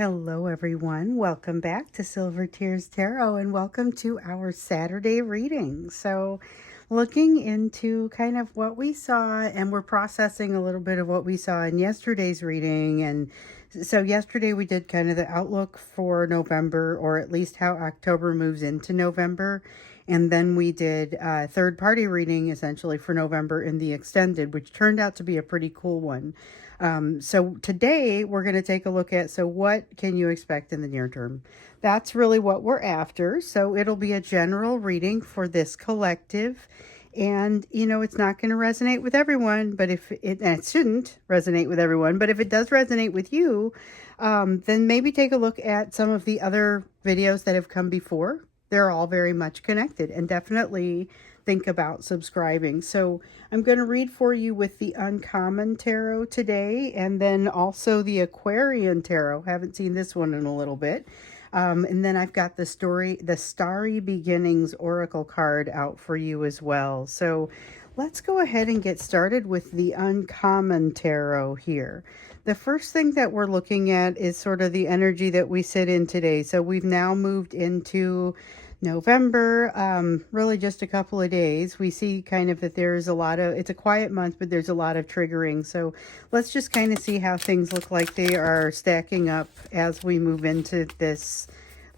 Hello, everyone. Welcome back to Silver Tears Tarot and welcome to our Saturday reading. So, looking into kind of what we saw, and we're processing a little bit of what we saw in yesterday's reading. And so, yesterday we did kind of the outlook for November, or at least how October moves into November. And then we did a third party reading essentially for November in the extended, which turned out to be a pretty cool one. So today we're going to take a look at, so what can you expect in the near term? That's really what we're after. So it'll be a general reading for this collective. And, it's not going to resonate with everyone, but and it shouldn't resonate with everyone, but if it does resonate with you, then maybe take a look at some of the other videos that have come before. They're all very much connected, and definitely think about subscribing. So I'm going to read for you with the Uncommon Tarot today, and then also the Aquarian Tarot. Haven't seen this one in a little bit. And then I've got the Starry Beginnings Oracle card out for you as well. So let's go ahead and get started with the Uncommon Tarot here. The first thing that we're looking at is sort of the energy that we sit in today. So we've now moved into November, really just a couple of days. We see kind of that there's it's a quiet month, but there's a lot of triggering. So let's just kind of see how things look like they are stacking up as we move into this,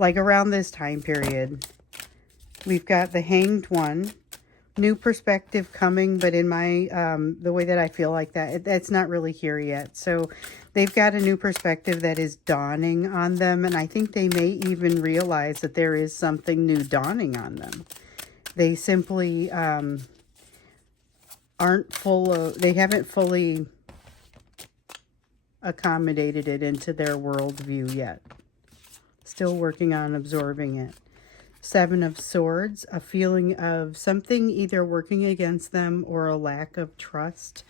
like around this time period. We've got the Hanged One. New perspective coming, but in my the way that I feel like that's not really here yet. So they've got a new perspective that is dawning on them, and I think they may even realize that there is something new dawning on them. They simply aren't they haven't fully accommodated it into their worldview yet. Still working on absorbing it. Seven of Swords, a feeling of something either working against them or a lack of trust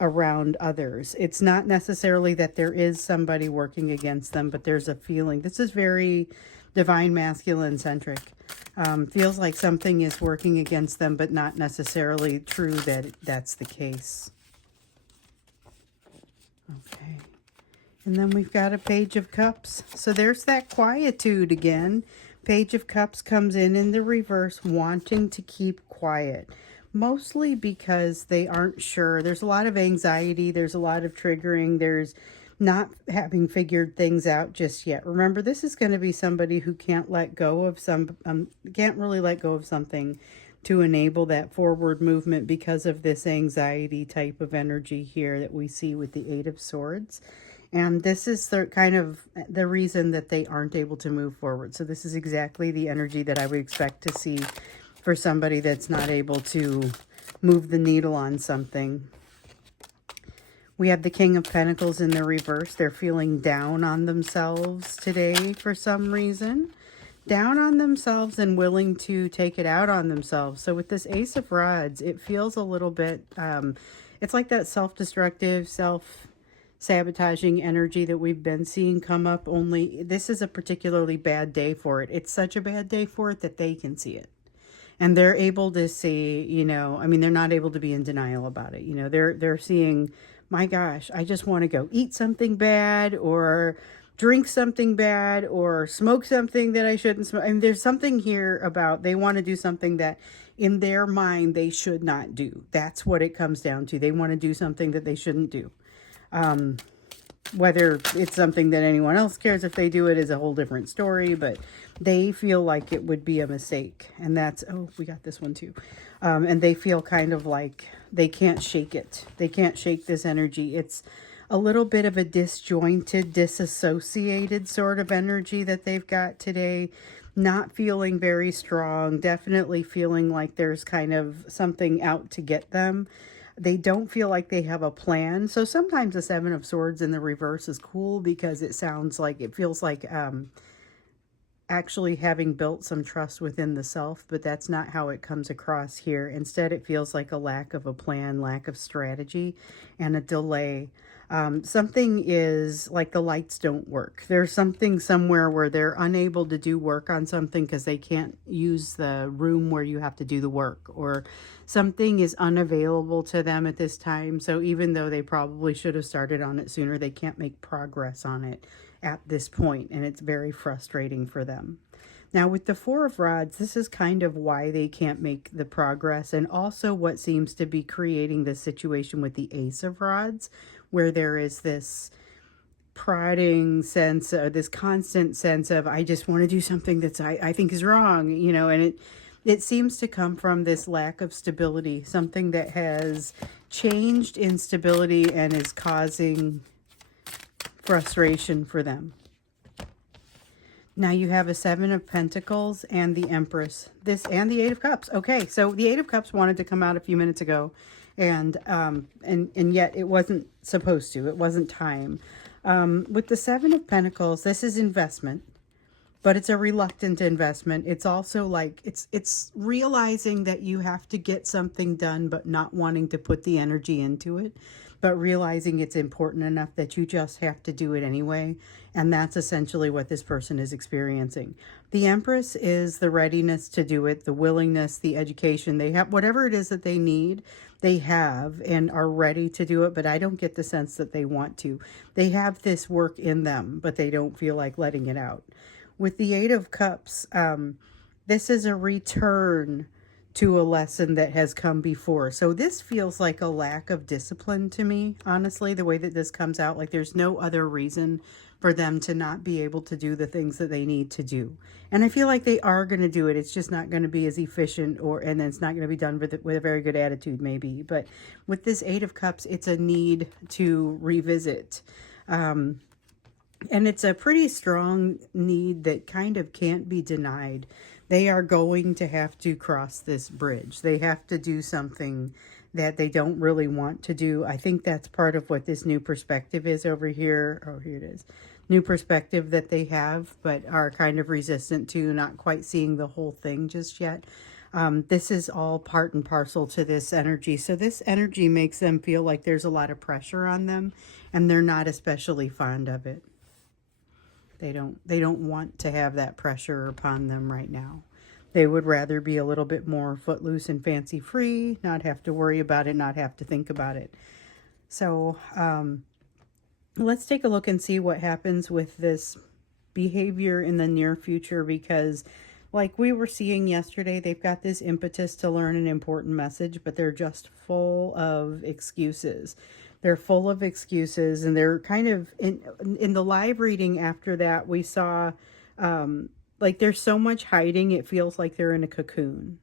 around others. It's not necessarily that there is somebody working against them, but there's a feeling. This is very divine masculine centric. Feels like something is working against them, but not necessarily true that that's the case. Okay. And then we've got a Page of Cups. So there's that quietude again. Page of Cups comes in the reverse, wanting to keep quiet, mostly because they aren't sure. There's a lot of anxiety. There's a lot of triggering. There's not having figured things out just yet. Remember, this is going to be somebody who can't let go of can't really let go of something to enable that forward movement because of this anxiety type of energy here that we see with the Eight of Swords. And this is the kind of the reason that they aren't able to move forward. So this is exactly the energy that I would expect to see for somebody that's not able to move the needle on something. We have the King of Pentacles in the reverse. They're feeling down on themselves today for some reason. Down on themselves and willing to take it out on themselves. So with this Ace of Rods, it feels a little bit, it's like that self-destructive, self-sabotaging energy that we've been seeing come up, only this is a particularly bad day for it. It's such a bad day for it that they can see it. And they're able to see, I mean, they're not able to be in denial about it. They're seeing, my gosh, I just want to go eat something bad or drink something bad or smoke something that I shouldn't smoke. I mean, there's something here about they want to do something that in their mind they should not do. That's what it comes down to. They want to do something that they shouldn't do. Whether it's something that anyone else cares if they do it is a whole different story, but they feel like it would be a mistake. And that's, oh, we got this one too. And they feel kind of like they can't shake it. They can't shake this energy. It's a little bit of a disjointed, disassociated sort of energy that they've got today. Not feeling very strong. Definitely feeling like there's kind of something out to get them. They don't feel like they have a plan. So sometimes the Seven of Swords in the reverse is cool because it feels like actually having built some trust within the self, but that's not how it comes across here. Instead, it feels like a lack of a plan, lack of strategy, and a delay. Something is like the lights don't work. There's something somewhere where they're unable to do work on something because they can't use the room where you have to do the work, or something is unavailable to them at this time. So even though they probably should have started on it sooner, they can't make progress on it at this point, and it's very frustrating for them. Now, with the Four of Rods, this is kind of why they can't make the progress, and also what seems to be creating this situation with the Ace of Rods, where there is this prodding sense, this constant sense of, I just want to do something that's I think is wrong, and it seems to come from this lack of stability, something that has changed in stability and is causing frustration for them. Now you have a Seven of Pentacles and the Empress. This and the Eight of Cups. Okay, so the Eight of Cups wanted to come out a few minutes ago, and yet it wasn't supposed to. It wasn't time. With the Seven of Pentacles, this is investment, but it's a reluctant investment. It's also like it's realizing that you have to get something done, but not wanting to put the energy into it, but realizing it's important enough that you just have to do it anyway. And that's essentially what this person is experiencing. The Empress is the readiness to do it, the willingness, the education. They have whatever it is that they need, they have and are ready to do it, but I don't get the sense that they want to. They have this work in them, but they don't feel like letting it out. With the Eight of Cups, this is a return to a lesson that has come before. So this feels like a lack of discipline to me, honestly, the way that this comes out. Like there's no other reason for them to not be able to do the things that they need to do. And I feel like they are going to do it. It's just not going to be as efficient, and then it's not going to be done with a very good attitude maybe. But with this Eight of Cups, it's a need to revisit. And it's a pretty strong need that kind of can't be denied. They are going to have to cross this bridge. They have to do something that they don't really want to do. I think that's part of what this new perspective is over here. Oh, here it is. New perspective that they have, but are kind of resistant to, not quite seeing the whole thing just yet. This is all part and parcel to this energy. So this energy makes them feel like there's a lot of pressure on them, and they're not especially fond of it. They don't want to have that pressure upon them right now. They would rather be a little bit more footloose and fancy free, not have to worry about it, not have to think about it. So let's take a look and see what happens with this behavior in the near future, because like we were seeing yesterday, they've got this impetus to learn an important message, but they're just full of excuses. They're full of excuses, and they're kind of in the live reading after that, we saw like there's so much hiding, it feels like they're in a cocoon.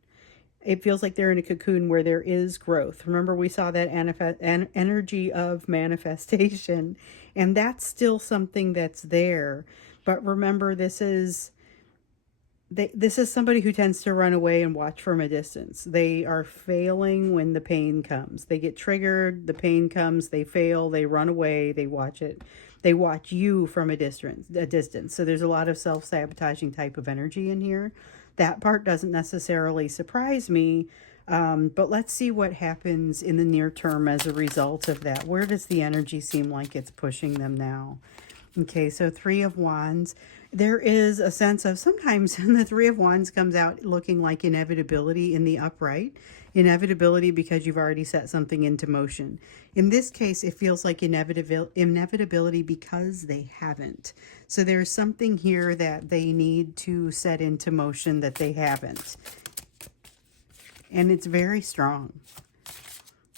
It feels like they're in a cocoon where there is growth. Remember, we saw that energy of manifestation, and that's still something that's there. But remember, this is somebody who tends to run away and watch from a distance. They are failing when the pain comes. They get triggered, the pain comes, they fail, they run away, they watch it. They watch you from a distance. So there's a lot of self-sabotaging type of energy in here. That part doesn't necessarily surprise me, but let's see what happens in the near term as a result of that. Where does the energy seem like it's pushing them now? Okay, so Three of Wands. There is a sense of sometimes the Three of Wands comes out looking like inevitability in the upright. Inevitability because you've already set something into motion. In this case, it feels like inevitability because they haven't. So there's something here that they need to set into motion that they haven't. And it's very strong.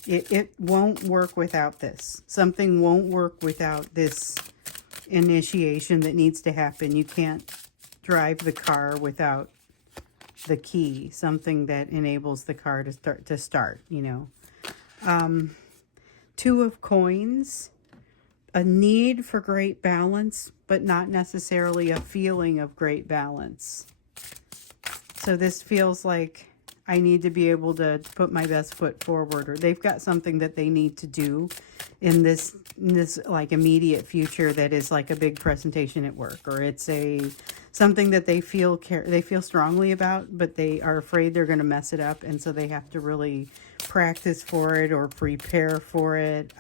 It won't work without this. Something won't work without this initiation that needs to happen. You can't drive the car without the key, something that enables the car to start, you know. Two of Coins, a need for great balance, but not necessarily a feeling of great balance. So this feels like I need to be able to put my best foot forward, or they've got something that they need to do in this like immediate future that is like a big presentation at work, or it's something that they feel strongly about, but they are afraid they're going to mess it up, and so they have to really practice for it or prepare for it.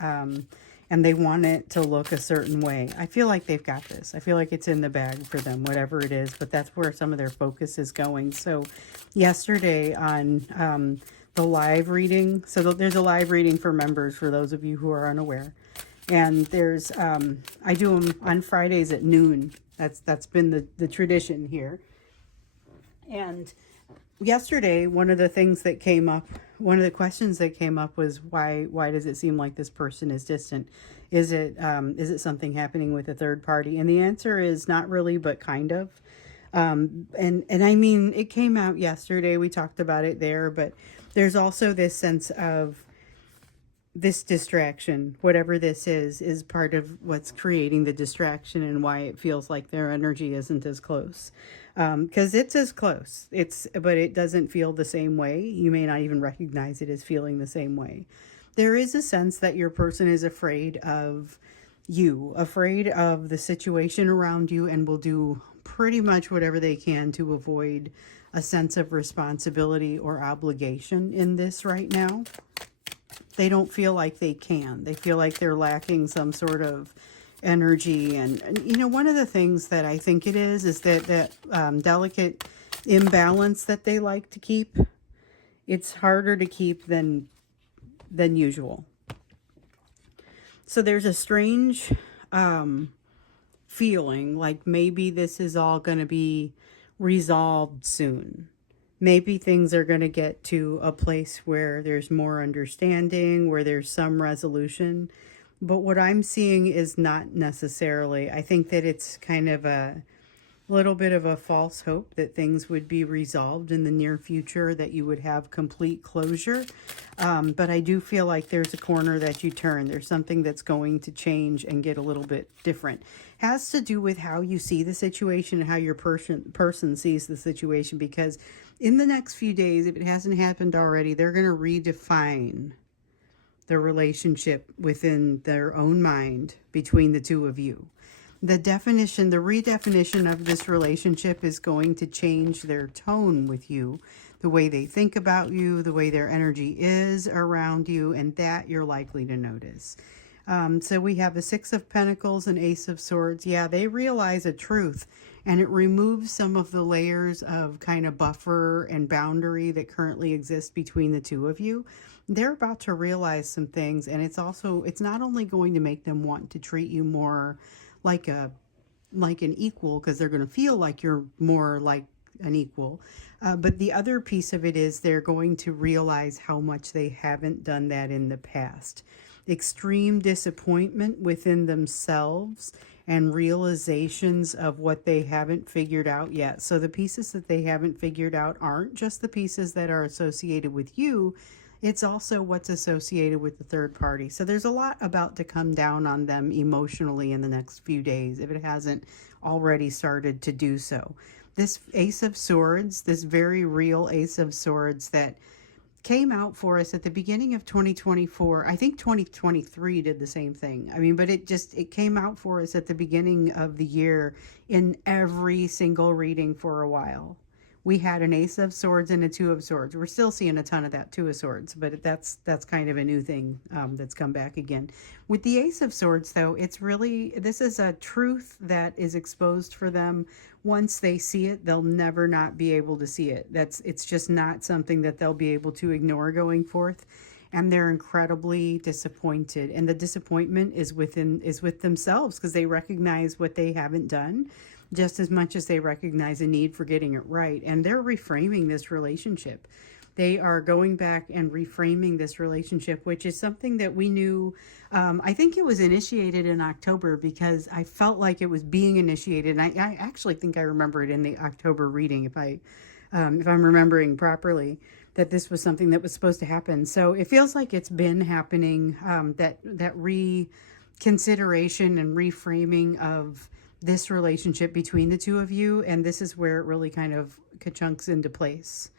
and they want it to look a certain way. I feel like they've got this. I feel like it's in the bag for them, whatever it is, but that's where some of their focus is going. So yesterday on the live reading, so there's a live reading for members for those of you who are unaware. And there's, I do them on Fridays at noon. That's been the tradition here. And yesterday, one of the things that came up, one of the questions that came up was why does it seem like this person is distant? Is it something happening with a third party? And the answer is not really, but kind of. And I mean, it came out yesterday. We talked about it there, but there's also this sense of this distraction, whatever this is part of what's creating the distraction and why it feels like their energy isn't as close. Because it's as close, but it doesn't feel the same way. You may not even recognize it as feeling the same way. There is a sense that your person is afraid of you, afraid of the situation around you, and will do pretty much whatever they can to avoid a sense of responsibility or obligation in this right now. They don't feel like they can. They feel like they're lacking some sort of energy. And you know, one of the things that I think it is that delicate imbalance that they like to keep. It's harder to keep than usual. So there's a strange feeling like maybe this is all going to be resolved soon. Maybe things are going to get to a place where there's more understanding, where there's some resolution. But what I'm seeing is not necessarily. I think that it's kind of a little bit of a false hope that things would be resolved in the near future, that you would have complete closure. But I do feel like there's a corner that you turn. There's something that's going to change and get a little bit different. Has to do with how you see the situation and how your person sees the situation, because in the next few days, if it hasn't happened already, they're going to redefine the relationship within their own mind between the two of you. The redefinition of this relationship is going to change their tone with you, the way they think about you, the way their energy is around you, and that you're likely to notice. So we have a Six of Pentacles and Ace of Swords. Yeah, they realize a truth, and it removes some of the layers of kind of buffer and boundary that currently exist between the two of you. They're about to realize some things, and it's not only going to make them want to treat you more like an equal, because they're going to feel like you're more like an equal. But the other piece of it is they're going to realize how much they haven't done that in the past. Extreme disappointment within themselves and realizations of what they haven't figured out yet. So the pieces that they haven't figured out aren't just the pieces that are associated with you. It's also what's associated with the third party. So there's a lot about to come down on them emotionally in the next few days, if it hasn't already started to do so. This Ace of Swords, this very real Ace of Swords that came out for us at the beginning of 2024. I think 2023 did the same thing. I mean, but it came out for us at the beginning of the year in every single reading for a while. We had an Ace of Swords and a Two of Swords. We're still seeing a ton of that Two of Swords, but that's kind of a new thing that's come back again. With the Ace of Swords, though, this is a truth that is exposed for them. Once they see it, they'll never not be able to see it. It's just not something that they'll be able to ignore going forth. And they're incredibly disappointed. And the disappointment is with themselves, because they recognize what they haven't done just as much as they recognize a need for getting it right. And they're reframing this relationship. They are going back and reframing this relationship, which is something that we knew. I think it was initiated in October, because I felt like it was being initiated. And I actually think I remember it in the October reading, if I'm remembering properly, that this was something that was supposed to happen. So it feels like it's been happening, that reconsideration and reframing of this relationship between the two of you. And this is where it really kind of ka-chunks into place.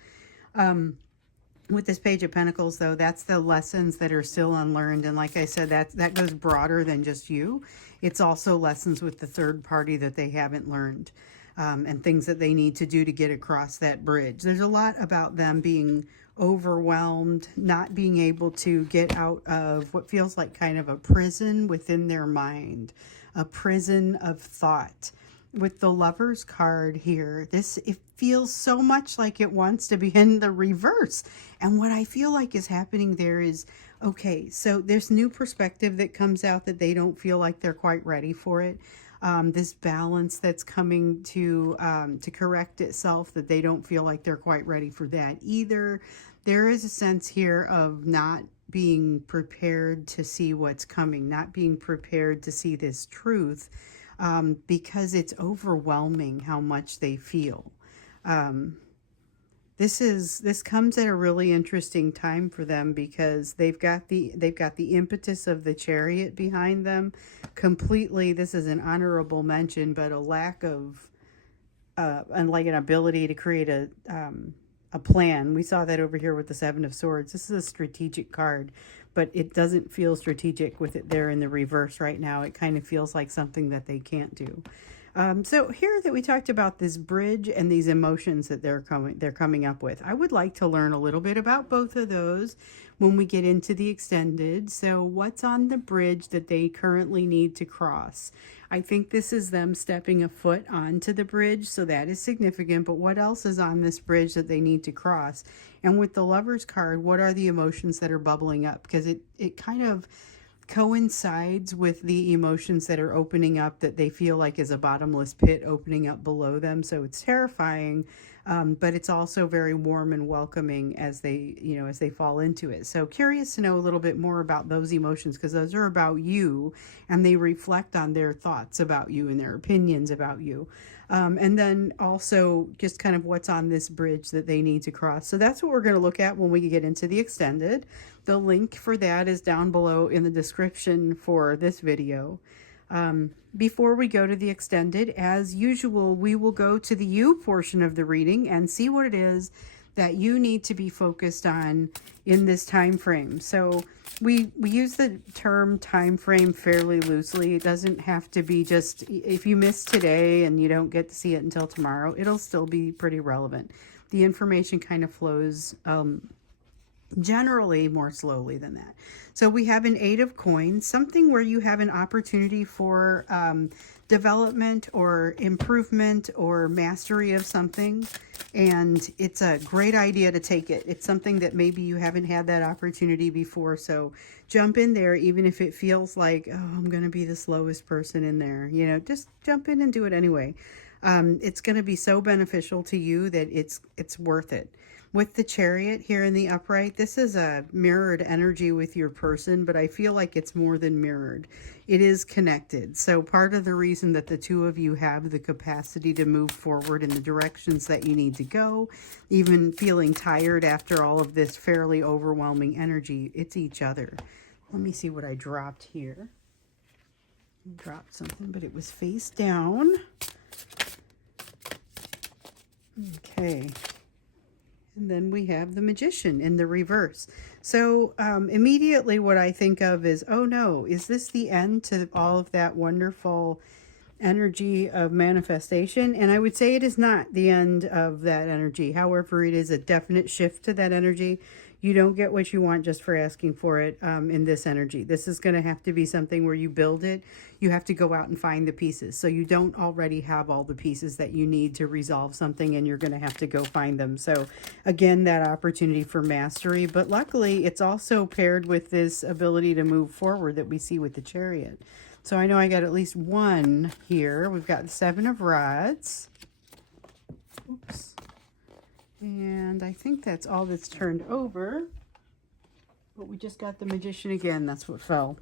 With this Page of Pentacles, though, that's the lessons that are still unlearned. And like I said, that goes broader than just you. It's also lessons with the third party that they haven't learned. and things that they need to do to get across that bridge. There's a lot about them being overwhelmed, not being able to get out of what feels like kind of a prison within their mind, a prison of thought. With the Lovers card here, it feels so much like it wants to be in the reverse. And what I feel like is happening there is, okay, so there's new perspective that comes out that they don't feel like they're quite ready for it. This balance that's coming to correct itself, that they don't feel like they're quite ready for that either. There is a sense here of not being prepared to see what's coming, not being prepared to see this truth, because it's overwhelming how much they feel. This comes at a really interesting time for them, because they've got the impetus of the Chariot behind them completely. This is an honorable mention, but a lack of like an ability to create a plan. We saw that over here with the Seven of Swords. This is a strategic card, but it doesn't feel strategic with it there in the reverse right now. It kind of feels like something that they can't do. So here that we talked about this bridge and these emotions that they're coming up with, I would like to learn a little bit about both of those when we get into the extended. So what's on the bridge that they currently need to cross? I think this is them stepping a foot onto the bridge, so that is significant. But what else is on this bridge that they need to cross? And with the Lovers card, what are the emotions that are bubbling up? Because it kind of coincides with the emotions that are opening up, that they feel like is a bottomless pit opening up below them. So it's terrifying, but it's also very warm and welcoming as they fall into it. So curious to know a little bit more about those emotions, because those are about you and they reflect on their thoughts about you and their opinions about you. And then also just kind of what's on this bridge that they need to cross. So that's what we're going to look at when we get into the extended. The link for that is down below in the description for this video. Before we go to the extended, as usual, we will go to the you portion of the reading and see what it is that you need to be focused on in this time frame. So we use the term time frame fairly loosely. It doesn't have to be just, if you miss today and you don't get to see it until tomorrow, it'll still be pretty relevant. The information kind of flows generally more slowly than that. So we have an 8 of coins, something where you have an opportunity for development or improvement or mastery of something, and it's a great idea to take it. It's something that maybe you haven't had that opportunity before, so jump in there, even if it feels like, oh, I'm gonna be the slowest person in there, just jump in and do it anyway. It's going to be so beneficial to you that it's worth it. With the Chariot here in the upright, this is a mirrored energy with your person, but I feel like it's more than mirrored. It is connected. So part of the reason that the two of you have the capacity to move forward in the directions that you need to go, even feeling tired after all of this fairly overwhelming energy, it's each other. Let me see what I dropped here. I dropped something, but it was face down. Okay. And then we have the Magician in the reverse. So immediately what I think of is, oh no, is this the end to all of that wonderful energy of manifestation? And I would say it is not the end of that energy. However, it is a definite shift to that energy. You don't get what you want just for asking for it in this energy. This is going to have to be something where you build it. You have to go out and find the pieces. So you don't already have all the pieces that you need to resolve something, and you're going to have to go find them. So again, that opportunity for mastery. But luckily, it's also paired with this ability to move forward that we see with the Chariot. So I know I got at least one here. We've got the 7 of Rods. Oops. And I think that's all that's turned over. But we just got the Magician again. That's what fell.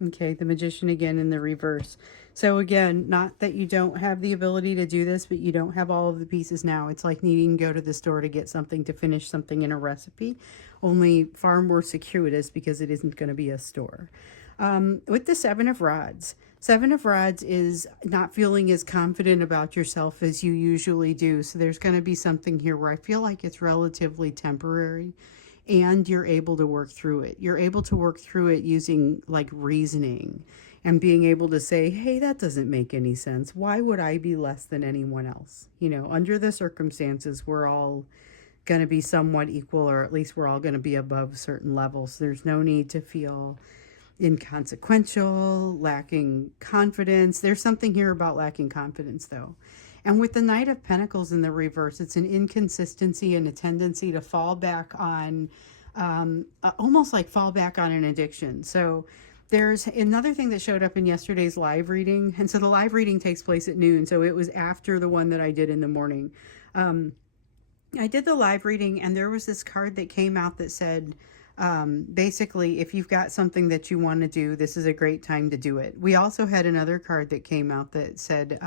Okay, the Magician again in the reverse. So again, not that you don't have the ability to do this, but you don't have all of the pieces now. It's like needing to go to the store to get something, to finish something in a recipe. Only far more circuitous, because it isn't going to be a store. With the 7 of Rods. 7 of Rods is not feeling as confident about yourself as you usually do. So there's going to be something here where I feel like it's relatively temporary, and you're able to work through it. You're able to work through it using like reasoning and being able to say, hey, that doesn't make any sense. Why would I be less than anyone else? Under the circumstances, we're all going to be somewhat equal, or at least we're all going to be above certain levels. There's no need to feel inconsequential, lacking confidence. There's something here about lacking confidence, though. And with the Knight of Pentacles in the reverse, it's an inconsistency and a tendency to fall back on, almost like fall back on an addiction. So there's another thing that showed up in yesterday's live reading. And so the live reading takes place at noon. So it was after the one that I did in the morning. I did the live reading, and there was this card that came out that said, basically, if you've got something that you want to do, this is a great time to do it. We also had another card that came out that said,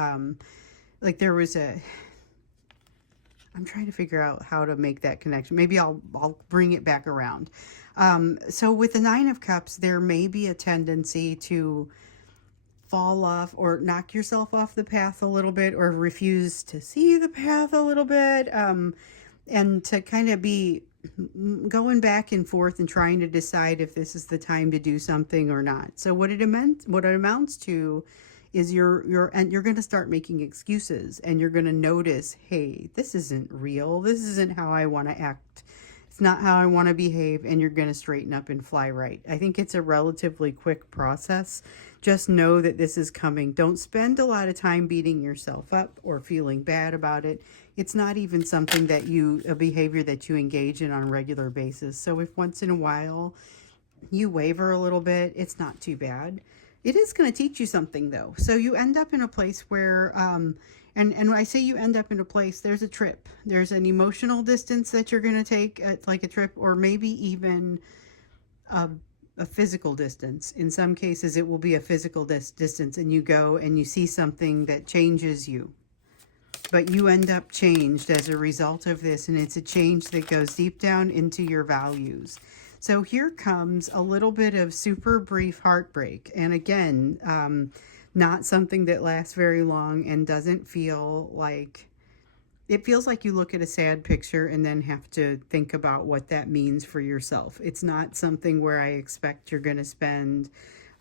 like there was I'm trying to figure out how to make that connection. Maybe I'll bring it back around. So with the Nine of Cups, there may be a tendency to fall off or knock yourself off the path a little bit, or refuse to see the path a little bit, and to kind of be going back and forth and trying to decide if this is the time to do something or not. So what it amounts to is you're going to start making excuses, and you're going to notice, hey, this isn't real. This isn't how I want to act. It's not how I want to behave, and you're going to straighten up and fly right. I think it's a relatively quick process. Just know that this is coming. Don't spend a lot of time beating yourself up or feeling bad about it. It's not even something a behavior that you engage in on a regular basis. So if once in a while you waver a little bit, it's not too bad. It is going to teach you something, though. So you end up in a place where, and when I say you end up in a place, there's a trip. There's an emotional distance that you're going to take, like a trip, or maybe even a physical distance. In some cases, it will be a physical distance, and you go and you see something that changes you. But you end up changed as a result of this, and it's a change that goes deep down into your values. So here comes a little bit of super brief heartbreak. And again, not something that lasts very long and doesn't feel like, it feels like you look at a sad picture and then have to think about what that means for yourself. It's not something where I expect you're going to spend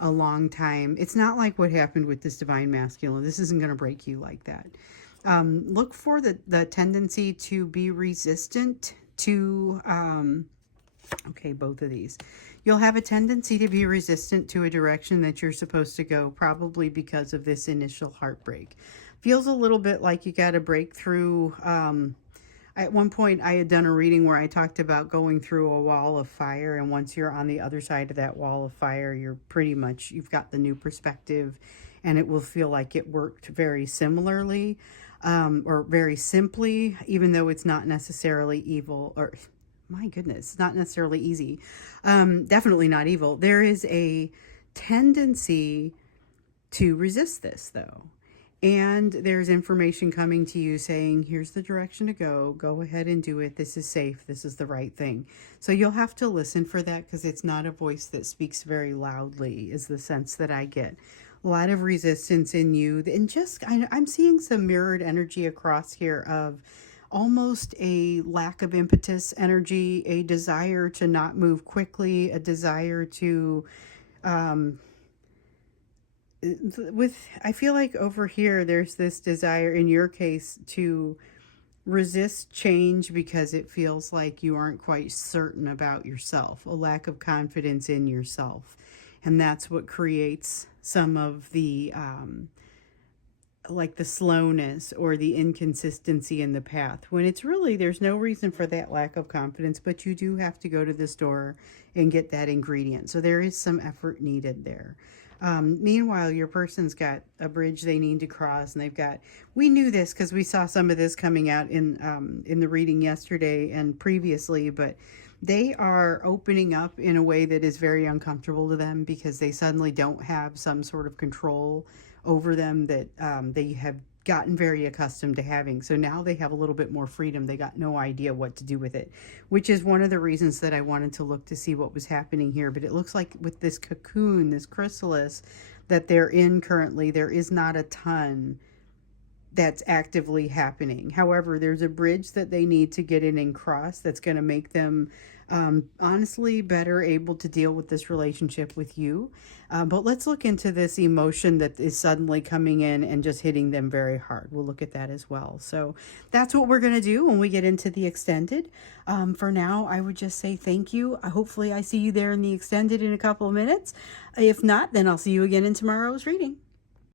a long time. It's not like what happened with this Divine Masculine. This isn't going to break you like that. Look for the tendency to be resistant to, okay, both of these. You'll have a tendency to be resistant to a direction that you're supposed to go, probably because of this initial heartbreak. Feels a little bit like you got to break through. At one point, I had done a reading where I talked about going through a wall of fire, and once you're on the other side of that wall of fire, you've got the new perspective, and it will feel like it worked very similarly, or very simply, even though it's not necessarily evil, or my goodness, not necessarily easy. Definitely not evil. There is a tendency to resist this, though. And there's information coming to you saying, here's the direction to go. Go ahead and do it. This is safe. This is the right thing. So you'll have to listen for that, because it's not a voice that speaks very loudly, is the sense that I get. A lot of resistance in you. And I'm seeing some mirrored energy across here of almost a lack of impetus energy, a desire to not move quickly, a desire to, I feel like over here, there's this desire in your case to resist change because it feels like you aren't quite certain about yourself, a lack of confidence in yourself. And that's what creates some of the, like the slowness or the inconsistency in the path, when it's really, there's no reason for that lack of confidence, but you do have to go to the store and get that ingredient. So there is some effort needed there. Meanwhile, your person's got a bridge they need to cross, and we knew this because we saw some of this coming out in the reading yesterday and previously, but they are opening up in a way that is very uncomfortable to them, because they suddenly don't have some sort of control over them that they have gotten very accustomed to having. So now they have a little bit more freedom. They got no idea what to do with it, which is one of the reasons that I wanted to look to see what was happening here. But it looks like with this cocoon, this chrysalis that they're in currently, there is not a ton that's actively happening. However, there's a bridge that they need to get in and cross that's going to make them Honestly, better able to deal with this relationship with you. But let's look into this emotion that is suddenly coming in and just hitting them very hard. We'll look at that as well. So that's what we're going to do when we get into the extended. For now, I would just say thank you. Hopefully, I see you there in the extended in a couple of minutes. If not, then I'll see you again in tomorrow's reading.